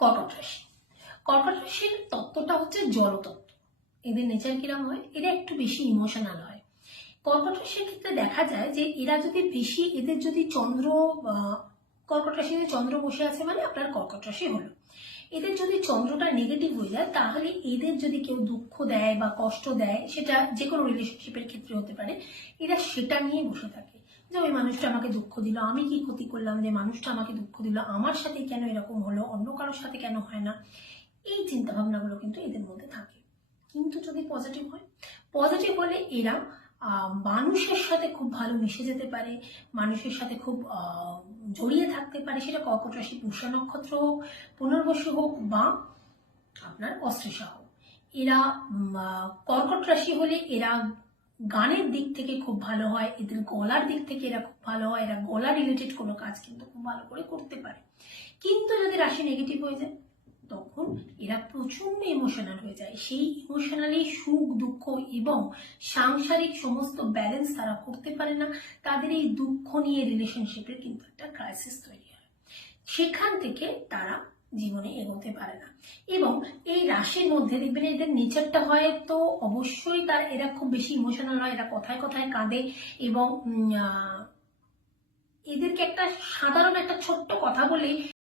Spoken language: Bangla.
কর্কট রাশি। কর্কট রাশির তত্ত্বটা হচ্ছে জলতত্ত্ব। এদের নেচার কিরম হয়, এরা একটু বেশি ইমোশনাল হয়। কর্কট রাশির ক্ষেত্রে দেখা যায় যে এরা যদি বেশি, এদের যদি চন্দ্র, কর্কট রাশিতে চন্দ্র বসে আছে মানে আপনার কর্কট রাশি হলো। এদের যদি চন্দ্রটা নেগেটিভ হয়ে যায় তাহলে এদের যদি কেউ দুঃখ দেয় বা কষ্ট দেয়, সেটা যে কোনো রিলেশনশিপের ক্ষেত্রে হতে পারে, এরা সেটা নিয়ে বসে থাকে যে ওই মানুষটা আমাকে দুঃখ দিল, আমি কি ক্ষতি করলাম যে মানুষটা আমাকে দুঃখ দিল, আমার সাথে কেন এরকম হলো, অন্য কারোর সাথে কেন হয় না। এই চিন্তা ভাবনাগুলো কিন্তু এদের মধ্যে থাকে। কিন্তু যদি পজিটিভ হয়, পজিটিভ হলে এরা মানুষের সাথে খুব ভালো মিশে যেতে পারে, মানুষের সাথে খুব জড়িয়ে থাকতে পারে, সেটা কর্কট রাশি পুষ্যা নক্ষত্র হোক, পুনর্বসু হোক বা আপনার অশ্লেষা হোক। এরা কর্কট রাশি হলে এরা গানের দিক থেকে খুব ভালো হয়, এদের গলার দিক থেকে এরা খুব ভালো হয়, এরা গলা রিলেটেড কোনো কাজ কিন্তু খুব ভালো করে করতে পারে। কিন্তু যদি রাশি নেগেটিভ হয়ে যায় তখন এরা প্রচন্ড ইমোশনাল হয়ে যায়। সেই ইমোশনালি সুখ দুঃখ এবং সাংসারিক সমস্ত ব্যালেন্স তারা করতে পারে না। তাদের এই দুঃখ নিয়ে রিলেশনশিপের কিন্তু একটা ক্রাইসিস তৈরি হয়, সেখান থেকে তারা জীবনে এগোতে পারে না। এবং এই রাশির মধ্যে দেখবেন এদের নেচারটা হয় তো অবশ্যই এরা খুব বেশি ইমোশনাল হয়, এরা কথায় কথায় কাঁদে এবং এদেরকে একটা সাধারণ একটা ছোট্ট কথা বলেই